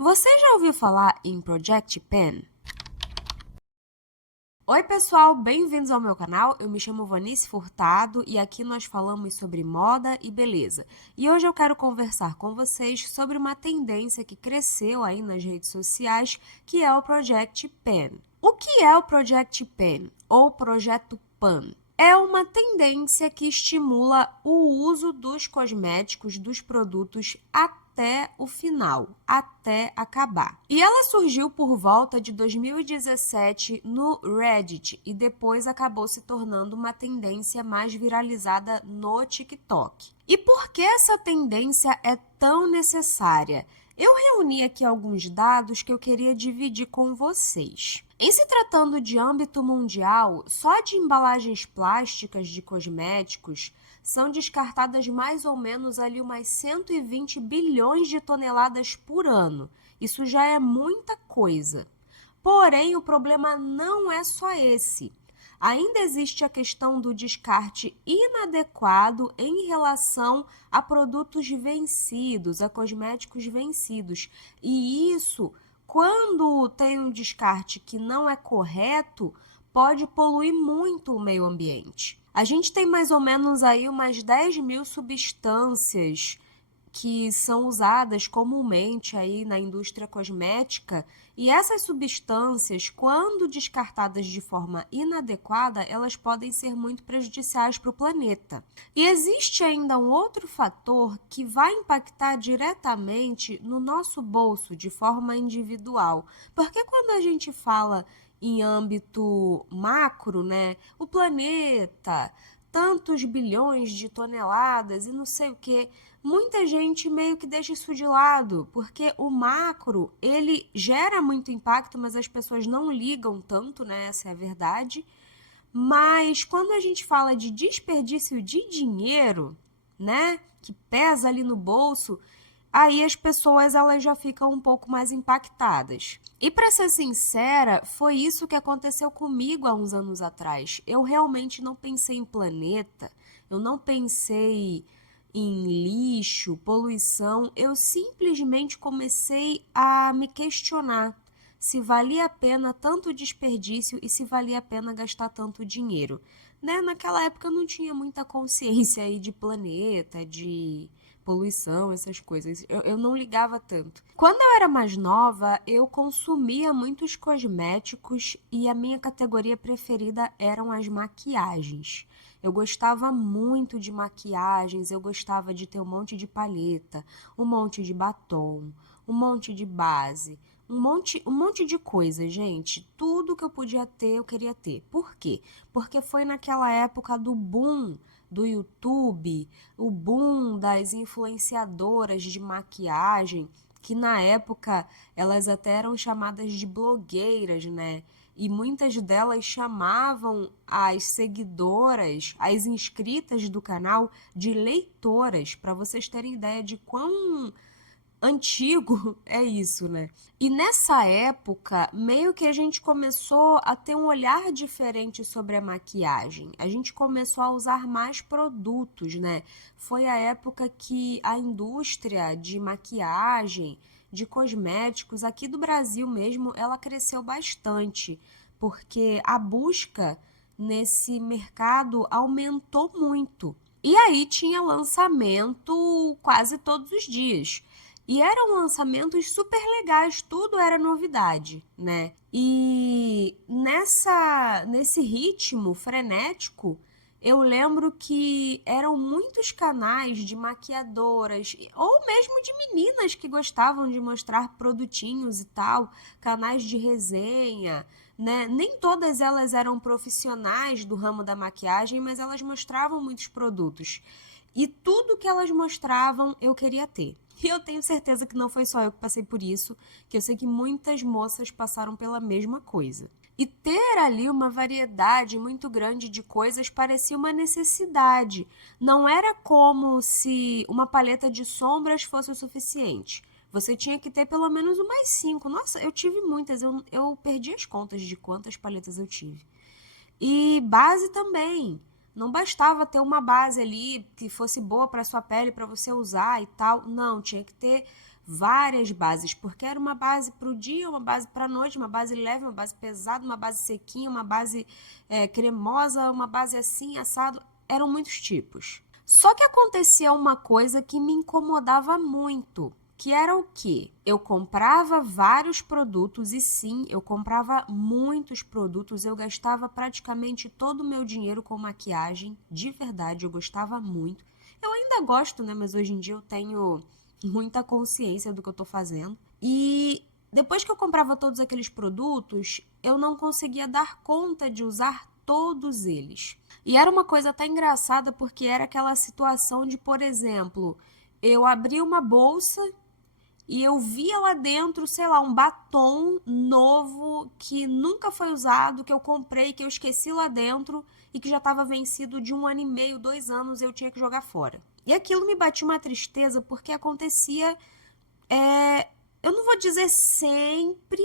Você já ouviu falar em Project Pen? Oi, pessoal, bem-vindos ao meu canal. Eu me chamo Vanice Furtado e aqui nós falamos sobre moda e beleza. E hoje eu quero conversar com vocês sobre uma tendência que cresceu aí nas redes sociais, que é o Project Pen. O que é o Project Pen ou Projeto Pan? É uma tendência que estimula o uso dos cosméticos, dos produtos até o final, até acabar. E ela surgiu por volta de 2017 no Reddit e depois acabou se tornando uma tendência mais viralizada no TikTok. E por que essa tendência é tão necessária? Eu reuni aqui alguns dados que eu queria dividir com vocês. Em se tratando de âmbito mundial, só de embalagens plásticas de cosméticos são descartadas mais ou menos ali umas 120 bilhões de toneladas por ano. Isso já é muita coisa. Porém, o problema não é só esse. Ainda existe a questão do descarte inadequado em relação a produtos vencidos, a cosméticos vencidos. E isso, quando tem um descarte que não é correto, pode poluir muito o meio ambiente. A gente tem mais ou menos aí umas 10 mil substâncias que são usadas comumente aí na indústria cosmética, e essas substâncias, quando descartadas de forma inadequada, elas podem ser muito prejudiciais para o planeta. E existe ainda um outro fator que vai impactar diretamente no nosso bolso de forma individual, porque quando a gente fala em âmbito macro, né, o planeta, tantos bilhões de toneladas e não sei o quê, muita gente meio que deixa isso de lado, porque o macro, ele gera muito impacto, mas as pessoas não ligam tanto, né? Essa é a verdade. Mas quando a gente fala de desperdício de dinheiro, né, que pesa ali no bolso, aí as pessoas elas já ficam um pouco mais impactadas. E para ser sincera, foi isso que aconteceu comigo há uns anos atrás. Eu realmente não pensei em planeta, eu não pensei em lixo, poluição, eu simplesmente comecei a me questionar se valia a pena tanto desperdício e se valia a pena gastar tanto dinheiro. Né? Naquela época eu não tinha muita consciência aí de planeta, de poluição, essas coisas. Eu não ligava tanto. Quando eu era mais nova, eu consumia muitos cosméticos e a minha categoria preferida eram as maquiagens. Eu gostava muito de maquiagens, eu gostava de ter um monte de palheta, um monte de batom, um monte de base, um monte de coisa, gente. Tudo que eu podia ter, eu queria ter. Por quê? Porque foi naquela época do boom do YouTube, o boom das influenciadoras de maquiagem, que na época elas até eram chamadas de blogueiras, né? E muitas delas chamavam as seguidoras, as inscritas do canal, de leitoras, para vocês terem ideia de quão antigo é isso, né? E nessa época, meio que a gente começou a ter um olhar diferente sobre a maquiagem. A gente começou a usar mais produtos, né? Foi a época que a indústria de maquiagem, de cosméticos, aqui do Brasil mesmo, ela cresceu bastante, porque a busca nesse mercado aumentou muito. E aí tinha lançamento quase todos os dias. E eram lançamentos super legais, tudo era novidade, né? E nesse ritmo frenético, eu lembro que eram muitos canais de maquiadoras, ou mesmo de meninas que gostavam de mostrar produtinhos e tal, canais de resenha, né? Nem todas elas eram profissionais do ramo da maquiagem, mas elas mostravam muitos produtos. E tudo que elas mostravam eu queria ter. E eu tenho certeza que não foi só eu que passei por isso, que eu sei que muitas moças passaram pela mesma coisa. E ter ali uma variedade muito grande de coisas parecia uma necessidade. Não era como se uma paleta de sombras fosse o suficiente. Você tinha que ter pelo menos umas 5. Nossa, eu tive muitas, eu perdi as contas de quantas paletas eu tive. E base também. Não bastava ter uma base ali que fosse boa para sua pele, para você usar e tal. Não, tinha que ter várias bases, porque era uma base para o dia, uma base para a noite, uma base leve, uma base pesada, uma base sequinha, uma base cremosa, uma base assim, assado. Eram muitos tipos. Só que acontecia uma coisa que me incomodava muito, que era o quê? Eu comprava vários produtos e sim, eu comprava muitos produtos, eu gastava praticamente todo o meu dinheiro com maquiagem, de verdade, eu gostava muito. Eu ainda gosto, né, mas hoje em dia eu tenho muita consciência do que eu tô fazendo. E depois que eu comprava todos aqueles produtos, eu não conseguia dar conta de usar todos eles. E era uma coisa até engraçada porque era aquela situação de, por exemplo, eu abri uma bolsa e eu via lá dentro, sei lá, um batom novo que nunca foi usado, que eu comprei, que eu esqueci lá dentro e que já estava vencido de 1 ano e meio, 2 anos, e eu tinha que jogar fora. E aquilo me batia uma tristeza porque acontecia, eu não vou dizer sempre,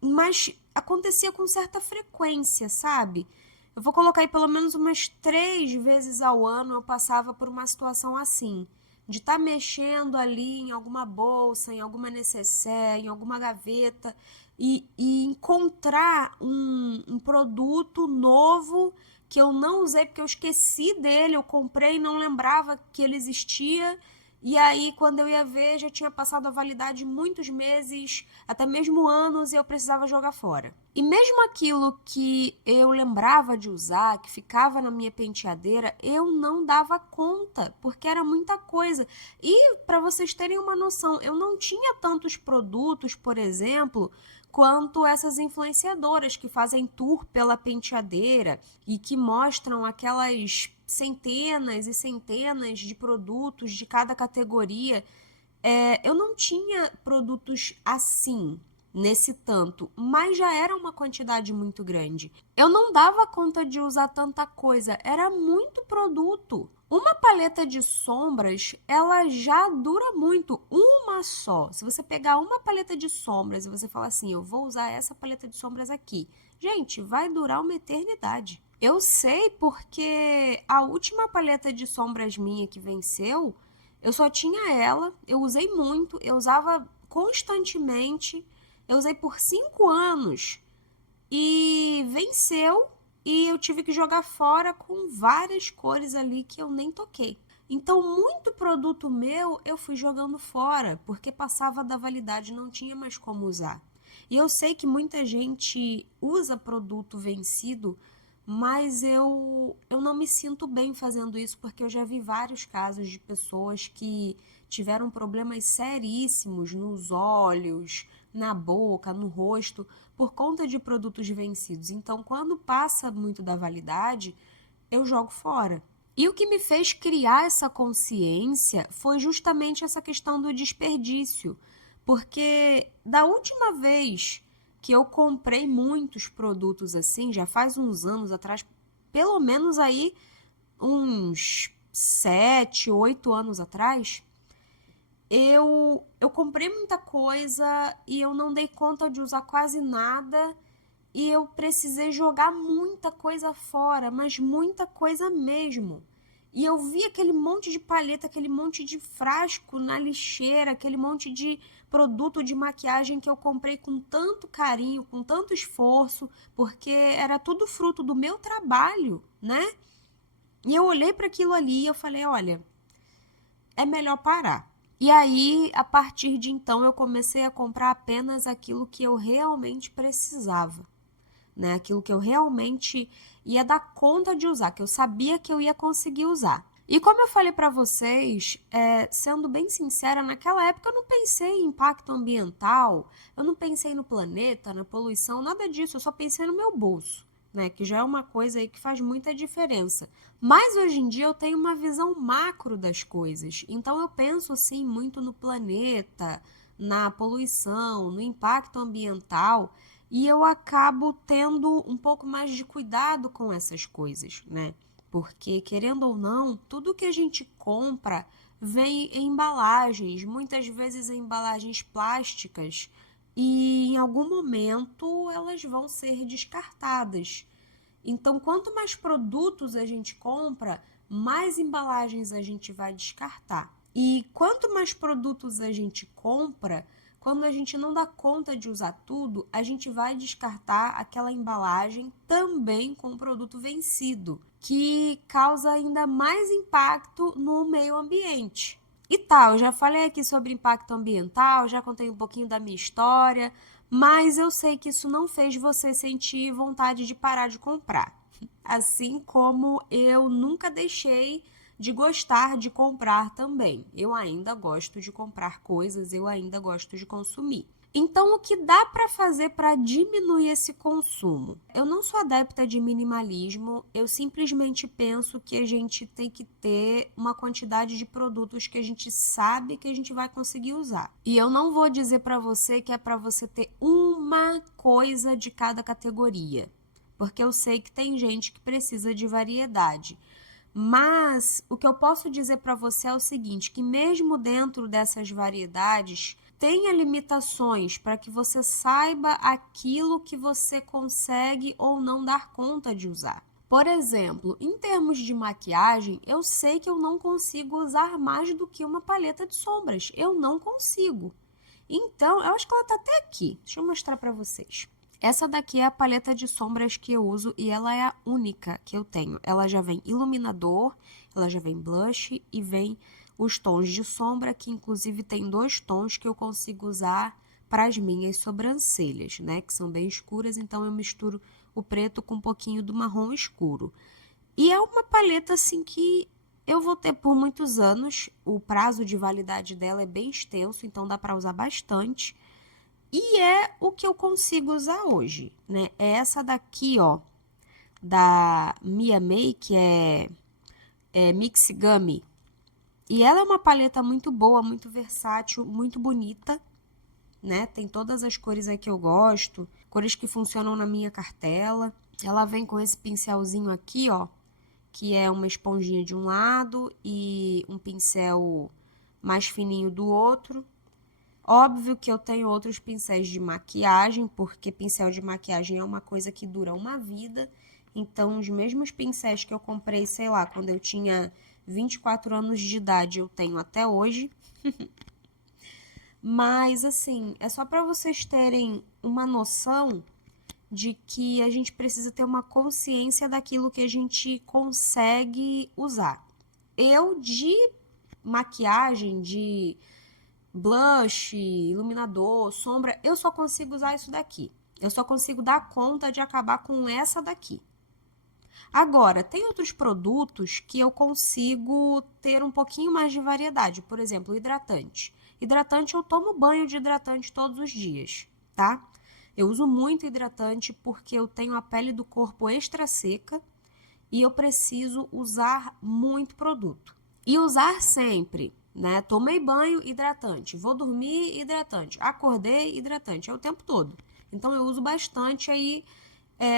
mas acontecia com certa frequência, sabe? Eu vou colocar aí pelo menos umas 3 vezes ao ano eu passava por uma situação assim, de estar mexendo ali em alguma bolsa, em alguma necessaire, em alguma gaveta e encontrar um produto novo que eu não usei porque eu esqueci dele, eu comprei e não lembrava que ele existia. E aí, quando eu ia ver, já tinha passado a validade muitos meses, até mesmo anos, e eu precisava jogar fora. E mesmo aquilo que eu lembrava de usar, que ficava na minha penteadeira, eu não dava conta, porque era muita coisa. E, para vocês terem uma noção, eu não tinha tantos produtos, por exemplo, quanto essas influenciadoras que fazem tour pela penteadeira e que mostram aquelas centenas e centenas de produtos de cada categoria. Eu não tinha produtos assim, nesse tanto, mas já era uma quantidade muito grande. Eu não dava conta de usar tanta coisa, era muito produto. Uma paleta de sombras, ela já dura muito, uma só. Se você pegar uma paleta de sombras e você falar assim, eu vou usar essa paleta de sombras aqui, gente, vai durar uma eternidade. Eu sei porque a última paleta de sombras minha que venceu, eu só tinha ela, eu usei muito, eu usava constantemente, eu usei por 5 anos e venceu e eu tive que jogar fora com várias cores ali que eu nem toquei. Então, muito produto meu eu fui jogando fora, porque passava da validade, não tinha mais como usar. E eu sei que muita gente usa produto vencido, mas eu não me sinto bem fazendo isso, porque eu já vi vários casos de pessoas que tiveram problemas seríssimos nos olhos, na boca, no rosto, por conta de produtos vencidos. Então, quando passa muito da validade, eu jogo fora. E o que me fez criar essa consciência foi justamente essa questão do desperdício, porque da última vez que eu comprei muitos produtos assim, já faz uns anos atrás, pelo menos aí uns 7, 8 anos atrás, eu comprei muita coisa e eu não dei conta de usar quase nada e eu precisei jogar muita coisa fora, mas muita coisa mesmo. E eu vi aquele monte de paleta, aquele monte de frasco na lixeira, aquele monte de produto de maquiagem que eu comprei com tanto carinho, com tanto esforço, porque era tudo fruto do meu trabalho, né? E eu olhei para aquilo ali e eu falei, olha, é melhor parar. E aí, a partir de então, eu comecei a comprar apenas aquilo que eu realmente precisava, né? Aquilo que eu realmente ia dar conta de usar, que eu sabia que eu ia conseguir usar. E como eu falei para vocês, sendo bem sincera, naquela época eu não pensei em impacto ambiental, eu não pensei no planeta, na poluição, nada disso, eu só pensei no meu bolso, né? Que já é uma coisa aí que faz muita diferença. Mas hoje em dia eu tenho uma visão macro das coisas, então eu penso sim muito no planeta, na poluição, no impacto ambiental, e eu acabo tendo um pouco mais de cuidado com essas coisas, né? Porque, querendo ou não, tudo que a gente compra vem em embalagens, muitas vezes em embalagens plásticas, e em algum momento elas vão ser descartadas. Então, quanto mais produtos a gente compra, mais embalagens a gente vai descartar. E quanto mais produtos a gente compra, quando a gente não dá conta de usar tudo, a gente vai descartar aquela embalagem também com o produto vencido, que causa ainda mais impacto no meio ambiente. E tal, eu já falei aqui sobre impacto ambiental, já contei um pouquinho da minha história, mas eu sei que isso não fez você sentir vontade de parar de comprar. Assim como eu nunca deixei de gostar de comprar também. Eu ainda gosto de comprar coisas, eu ainda gosto de consumir. Então, o que dá para fazer para diminuir esse consumo? Eu não sou adepta de minimalismo, eu simplesmente penso que a gente tem que ter uma quantidade de produtos que a gente sabe que a gente vai conseguir usar. E eu não vou dizer para você que é para você ter uma coisa de cada categoria, porque eu sei que tem gente que precisa de variedade. Mas o que eu posso dizer para você é o seguinte, que mesmo dentro dessas variedades, tenha limitações para que você saiba aquilo que você consegue ou não dar conta de usar. Por exemplo, em termos de maquiagem, eu sei que eu não consigo usar mais do que uma paleta de sombras. Eu não consigo. Então, eu acho que ela está até aqui. Deixa eu mostrar para vocês. Essa daqui é a paleta de sombras que eu uso e ela é a única que eu tenho. Ela já vem iluminador, ela já vem blush e vem os tons de sombra, que inclusive tem 2 tons que eu consigo usar para as minhas sobrancelhas, né? Que são bem escuras, então eu misturo o preto com um pouquinho do marrom escuro. E é uma paleta assim que eu vou ter por muitos anos. O prazo de validade dela é bem extenso, então dá para usar bastante. E é o que eu consigo usar hoje, né? É essa daqui, ó, da Mia May, que é Mix Gummy. E ela é uma paleta muito boa, muito versátil, muito bonita, né? Tem todas as cores aí que eu gosto, cores que funcionam na minha cartela. Ela vem com esse pincelzinho aqui, ó, que é uma esponjinha de um lado e um pincel mais fininho do outro. Óbvio que eu tenho outros pincéis de maquiagem, porque pincel de maquiagem é uma coisa que dura uma vida. Então, os mesmos pincéis que eu comprei, sei lá, quando eu tinha 24 anos de idade, eu tenho até hoje. Mas, assim, é só para vocês terem uma noção de que a gente precisa ter uma consciência daquilo que a gente consegue usar. Eu, de maquiagem, de blush, iluminador, sombra, eu só consigo usar isso daqui. Eu só consigo dar conta de acabar com essa daqui. Agora, tem outros produtos que eu consigo ter um pouquinho mais de variedade. Por exemplo, hidratante. Hidratante, eu tomo banho de hidratante todos os dias, tá? Eu uso muito hidratante porque eu tenho a pele do corpo extra seca e eu preciso usar muito produto. E usar sempre, né? Tomei banho, hidratante. Vou dormir, hidratante. Acordei, hidratante. É o tempo todo. Então, eu uso bastante aí.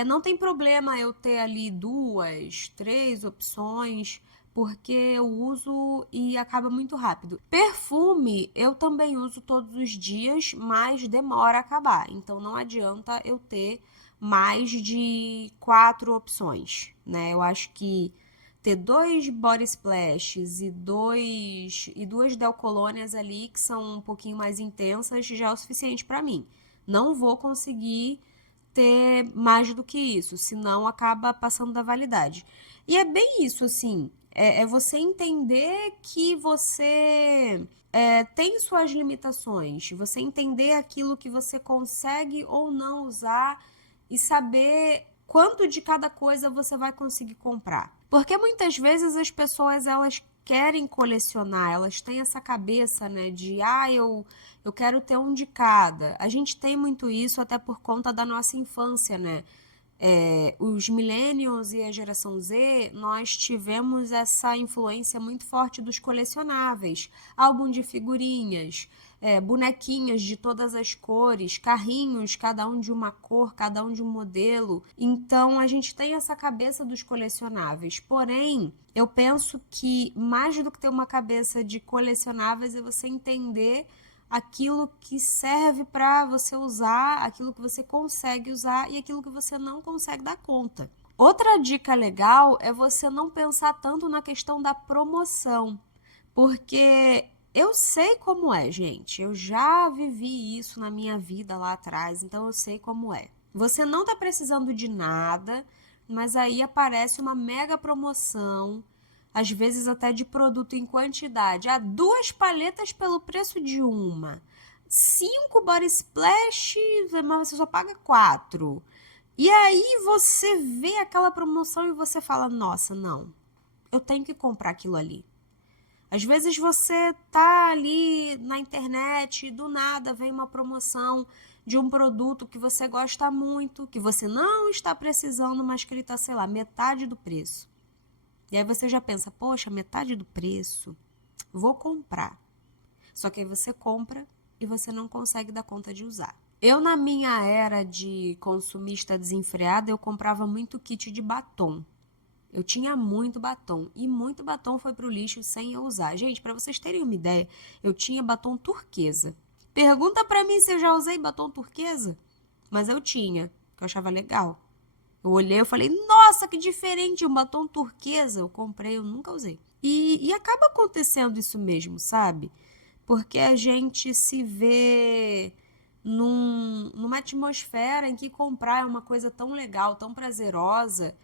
Não tem problema eu ter ali 2, 3 opções, porque eu uso e acaba muito rápido. Perfume eu também uso todos os dias, mas demora a acabar. Então, não adianta eu ter mais de 4 opções, né? Eu acho que ter 2 body splashes e 2 delcolônias ali que são um pouquinho mais intensas já é o suficiente para mim. Não vou conseguir ter mais do que isso, senão acaba passando da validade. E é bem isso, assim, é você entender que você tem suas limitações, você entender aquilo que você consegue ou não usar e saber quanto de cada coisa você vai conseguir comprar. Porque muitas vezes as pessoas, elas querem colecionar, elas têm essa cabeça, né, de, eu quero ter um de cada. A gente tem muito isso até por conta da nossa infância, né? Os millennials e a geração Z, nós tivemos essa influência muito forte dos colecionáveis, álbum de figurinhas, bonequinhas de todas as cores, carrinhos, cada um de uma cor, cada um de um modelo. Então, a gente tem essa cabeça dos colecionáveis. Porém, eu penso que mais do que ter uma cabeça de colecionáveis é você entender aquilo que serve para você usar, aquilo que você consegue usar e aquilo que você não consegue dar conta. Outra dica legal é você não pensar tanto na questão da promoção, Porque eu sei como é, gente. Eu já vivi isso na minha vida lá atrás, então eu sei como é. Você não está precisando de nada, mas aí aparece uma mega promoção, às vezes até de produto em quantidade. Ah, 2 paletas pelo preço de uma. 5 body splash, mas você só paga 4. E aí você vê aquela promoção e você fala, nossa, não, eu tenho que comprar aquilo ali. Às vezes você tá ali na internet e do nada vem uma promoção de um produto que você gosta muito, que você não está precisando, mas que ele está, sei lá, metade do preço. E aí você já pensa, poxa, metade do preço, vou comprar. Só que aí você compra e você não consegue dar conta de usar. Eu, na minha era de consumista desenfreada, eu comprava muito kit de batom. Eu tinha muito batom e muito batom foi pro lixo sem eu usar. Gente, para vocês terem uma ideia, eu tinha batom turquesa. Pergunta para mim se eu já usei batom turquesa, mas eu tinha, que eu achava legal. Eu olhei e falei, nossa, que diferente, um batom turquesa. Eu comprei, eu nunca usei. E acaba acontecendo isso mesmo, sabe? Porque a gente se vê numa atmosfera em que comprar é uma coisa tão legal, tão prazerosa,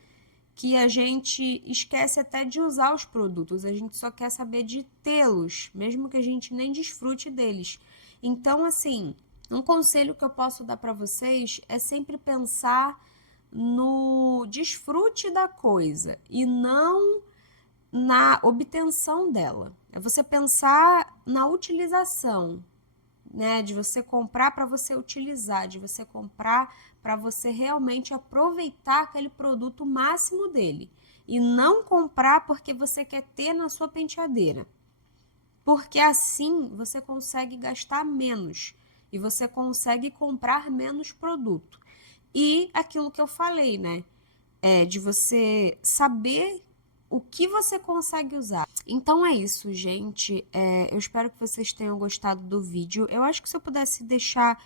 que a gente esquece até de usar os produtos, a gente só quer saber de tê-los, mesmo que a gente nem desfrute deles. Então, assim, um conselho que eu posso dar para vocês é sempre pensar no desfrute da coisa e não na obtenção dela. É você pensar na utilização, né? De você comprar para você utilizar, de você comprar para você realmente aproveitar aquele produto máximo dele. E não comprar porque você quer ter na sua penteadeira. Porque assim você consegue gastar menos e você consegue comprar menos produto. E aquilo que eu falei, né? É de você saber o que você consegue usar. Então é isso, gente. Eu espero que vocês tenham gostado do vídeo. Eu acho que se eu pudesse deixar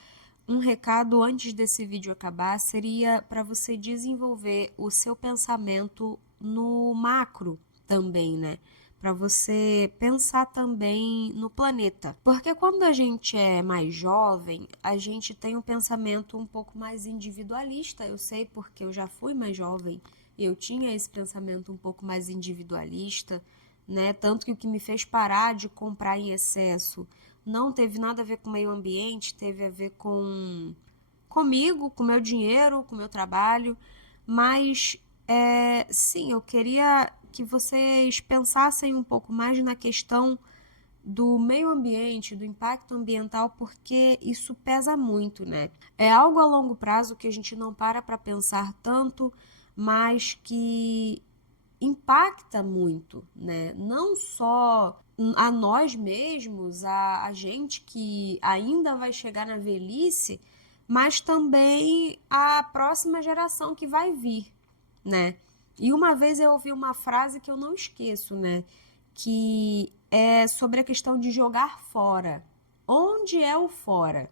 um recado antes desse vídeo acabar, seria para você desenvolver o seu pensamento no macro também, né? Para você pensar também no planeta. Porque quando a gente é mais jovem, a gente tem um pensamento um pouco mais individualista. Eu sei porque eu já fui mais jovem e eu tinha esse pensamento um pouco mais individualista, né? Tanto que o que me fez parar de comprar em excesso não teve nada a ver com o meio ambiente, teve a ver comigo, com meu dinheiro, com meu trabalho, mas sim, eu queria que vocês pensassem um pouco mais na questão do meio ambiente, do impacto ambiental, porque isso pesa muito, né? É algo a longo prazo que a gente não para pensar tanto, mas que impacta muito, né? Não só a nós mesmos, a gente que ainda vai chegar na velhice, mas também a próxima geração que vai vir, né? E uma vez eu ouvi uma frase que eu não esqueço, né? Que é sobre a questão de jogar fora. Onde é o fora?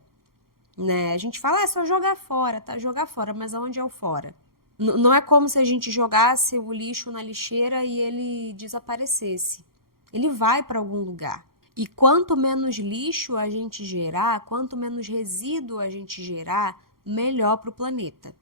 Né? A gente fala, é só jogar fora, tá? Jogar fora, mas aonde é o fora? Não é como se a gente jogasse o lixo na lixeira e ele desaparecesse. Ele vai para algum lugar. E quanto menos lixo a gente gerar, quanto menos resíduo a gente gerar, melhor para o planeta.